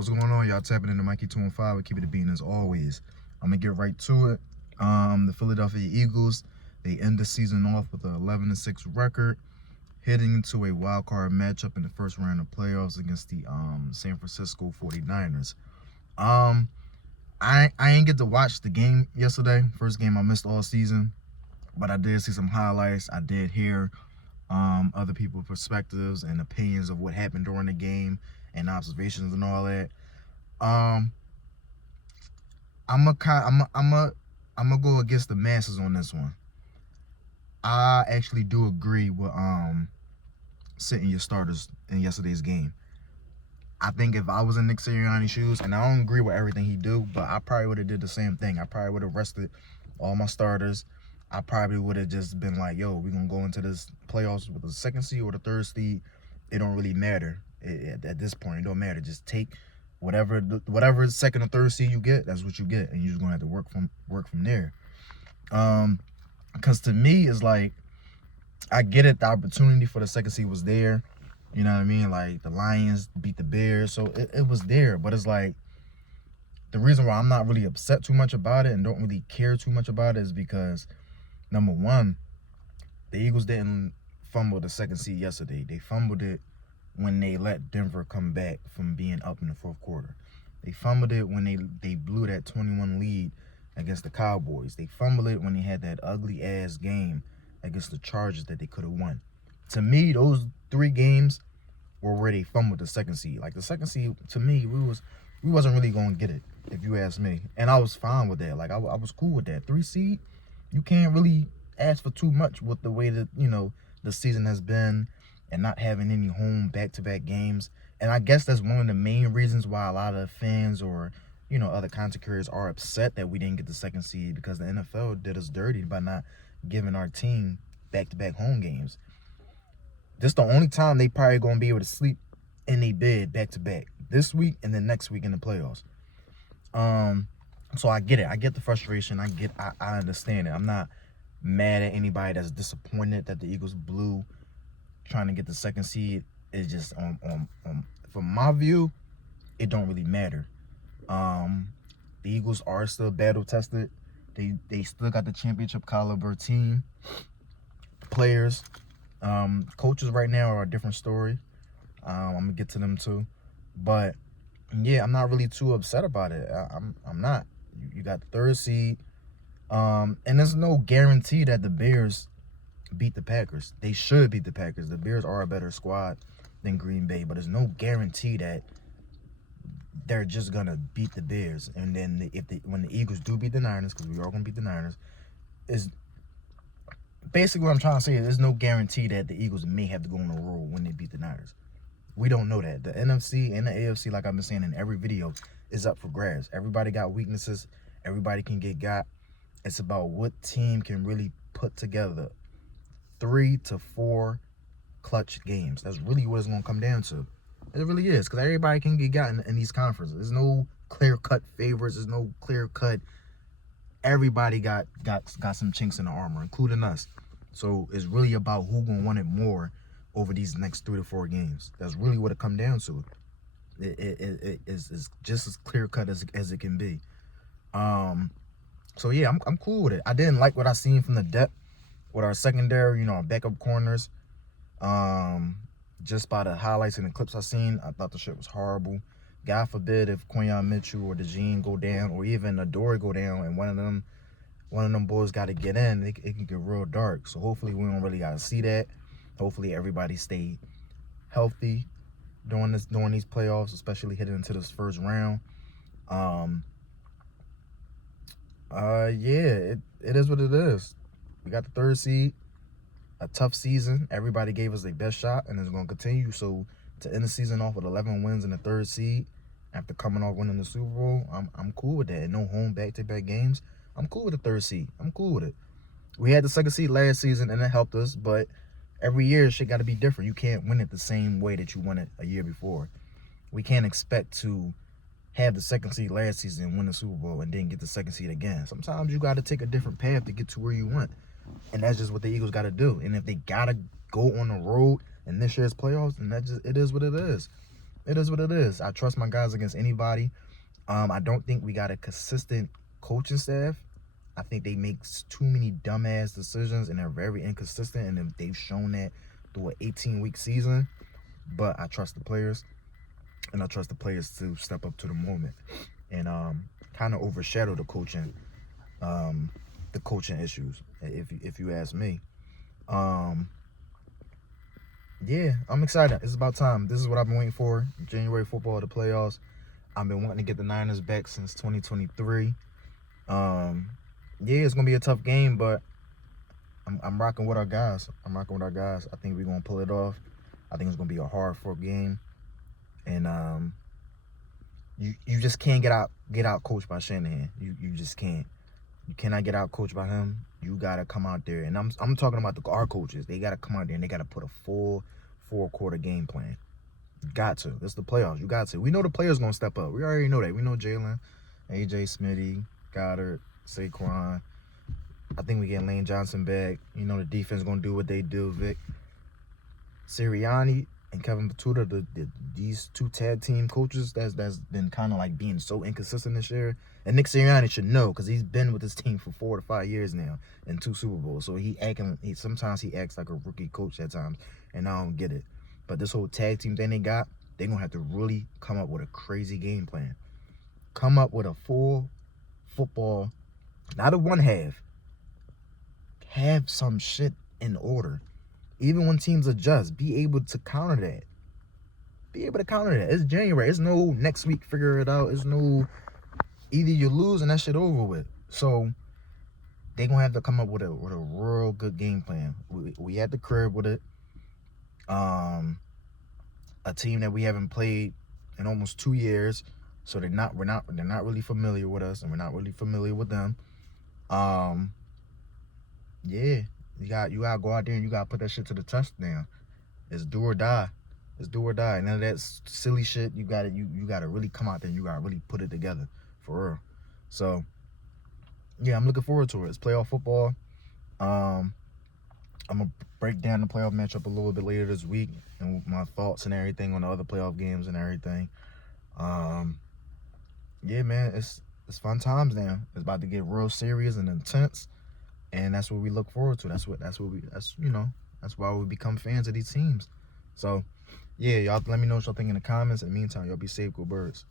What's going on? Y'all tapping into Mikey 215. We keep it a beating as always. I'm gonna get right to it. The Philadelphia Eagles, they end the season off with an 11-6 record, heading into a wild card matchup in the first round of playoffs against the San Francisco 49ers. I ain't get to watch the game yesterday. First game I missed all season, but I did see some highlights. I did hear other people's perspectives and opinions of what happened during the game and observations and all that. I'm gonna go against the masses on this one. I actually do agree with sitting your starters in yesterday's game. I think if I was in Nick Sirianni's shoes, and I don't agree with everything he do, but I probably would have did the same thing. I probably would have rested all my starters. I probably would have just been like, yo, we're going to go into this playoffs with the second seed or the third seed. It don't really matter. At this point, it don't matter. Just take whatever second or third seed you get, that's what you get. And you're just going to have to work from there. Because to me, it's like, I get it. The opportunity for the second seed was there. You know what I mean? Like, the Lions beat the Bears, so it was there. But it's like, the reason why I'm not really upset too much about it and don't really care too much about it is because, number one, the Eagles didn't fumble the second seed yesterday. They fumbled it when they let Denver come back from being up in the fourth quarter. They fumbled it when they blew that 21 lead against the Cowboys. They fumbled it when they had that ugly-ass game against the Chargers that they could have won. To me, those 3 games were where they fumbled the second seed. Like, the second seed, to me, we wasn't really going to get it, if you ask me. And I was fine with that. Like, I was cool with that. 3 seed, you can't really ask for too much with the way that, the season has been and not having any home back-to-back games. And I guess that's one of the main reasons why a lot of fans or, other content creators are upset that we didn't get the second seed, because the NFL did us dirty by not giving our team back-to-back home games. This the only time they probably going to be able to sleep in their bed back-to-back. This week and then next week in the playoffs. So I get it. I get the frustration. I understand it. I'm not mad at anybody that's disappointed that the Eagles blew trying to get the second seed. It's just from my view, it don't really matter. The Eagles are still battle tested. They still got the championship caliber team, players. Coaches right now are a different story. I'm gonna get to them too, but yeah, I'm not really too upset about it. I'm not. You got the third seed, and there's no guarantee that the Bears beat the Packers. They should beat the Packers. The Bears are a better squad than Green Bay, but there's no guarantee that they're just gonna beat the Bears. And then when the Eagles do beat the Niners, because we are gonna beat the Niners, is basically what I'm trying to say is there's no guarantee that the Eagles may have to go on a roll when they beat the Niners. We don't know that. The NFC and the AFC, like I've been saying in every video, is up for grabs. Everybody got weaknesses. Everybody can get got. It's about what team can really put together 3 to 4 clutch games. That's really what it's going to come down to. It really is, because everybody can get got in these conferences. There's no clear-cut favorites. There's no clear-cut. Everybody got some chinks in the armor, including us. So it's really about who gonna want it more over these next 3 to 4 games. That's really what it come down to. It's just as clear cut as it can be. So yeah, I'm cool with it. I didn't like what I seen from the depth with our secondary, our backup corners. Just by the highlights and the clips I seen, I thought the shit was horrible. God forbid if Quinyon Mitchell or DeJean go down, or even Adoree go down, and one of them boys got to get in, it can get real dark. So hopefully we don't really got to see that. Hopefully everybody stay healthy during these playoffs, especially heading into this first round. Yeah, it is what it is. We got the third seed, a tough season. Everybody gave us their best shot, and it's going to continue. So to end the season off with 11 wins and the third seed after coming off winning the Super Bowl, I'm cool with that. And no home back-to-back games, I'm cool with the third seed. I'm cool with it. We had the second seed last season, and it helped us, but every year shit got to be different. You can't win it the same way that you won it a year before. We can't expect to have the second seed last season and win the Super Bowl and then get the second seed again. Sometimes you got to take a different path to get to where you want, and that's just what the Eagles got to do. And if they got to go on the road in this year's playoffs, then it is what it is. it is what it is. I trust my guys against anybody. I don't think we got a consistent coaching staff. I think they make too many dumbass decisions and they're very inconsistent, and they've shown that through an 18-week season. But I trust the players, and I trust the players to step up to the moment and kind of overshadow the coaching issues, if you ask me. Yeah, I'm excited. It's about time. This is what I've been waiting for. January football, the playoffs. I've been wanting to get the Niners back since 2023. Yeah, it's gonna be a tough game, but I'm rocking with our guys. I think we're gonna pull it off. I think it's gonna be a hard-fought game, and you just can't get out coached by Shanahan. You just can't. You cannot get out coached by him. You gotta come out there, and I'm talking about our coaches. They gotta come out there and they gotta put a full 4-quarter game plan. You got to. This is the playoffs. You got to. We know the players gonna step up. We already know that. We know Jalen, AJ, Smitty, Goddard, Saquon. I think we get Lane Johnson back. You know the defense gonna do what they do. Vic Sirianni and Kevin Batuta, these two tag team coaches that's been kind of like being so inconsistent this year. And Nick Sirianni should know because he's been with this team for 4 to 5 years now and 2 Super Bowls. So sometimes he acts like a rookie coach at times, and I don't get it. But this whole tag team thing they're gonna have to really come up with a crazy game plan. Come up with a full football, not a one half. Have some shit in order. Even when teams adjust, be able to counter that. It's January. It's no next week, figure it out. It's no either you lose and that shit over with. So they gonna have to come up with a real good game plan. We at the crib with it. A team that we haven't played in almost 2 years, so they're not really familiar with us, and we're not really familiar with them. Yeah, you gotta go out there and you gotta put that shit to the test now. It's do or die. None of that silly shit. You gotta really come out there and you gotta really put it together for real. So yeah, I'm looking forward to it. It's playoff football. I'm gonna break down the playoff matchup a little bit later this week and my thoughts and everything on the other playoff games and everything. Yeah, man, it's fun times now. It's about to get real serious and intense, and that's what we look forward to. That's why we become fans of these teams. So yeah, y'all let me know what y'all think in the comments. In the meantime, y'all be safe, go Birds.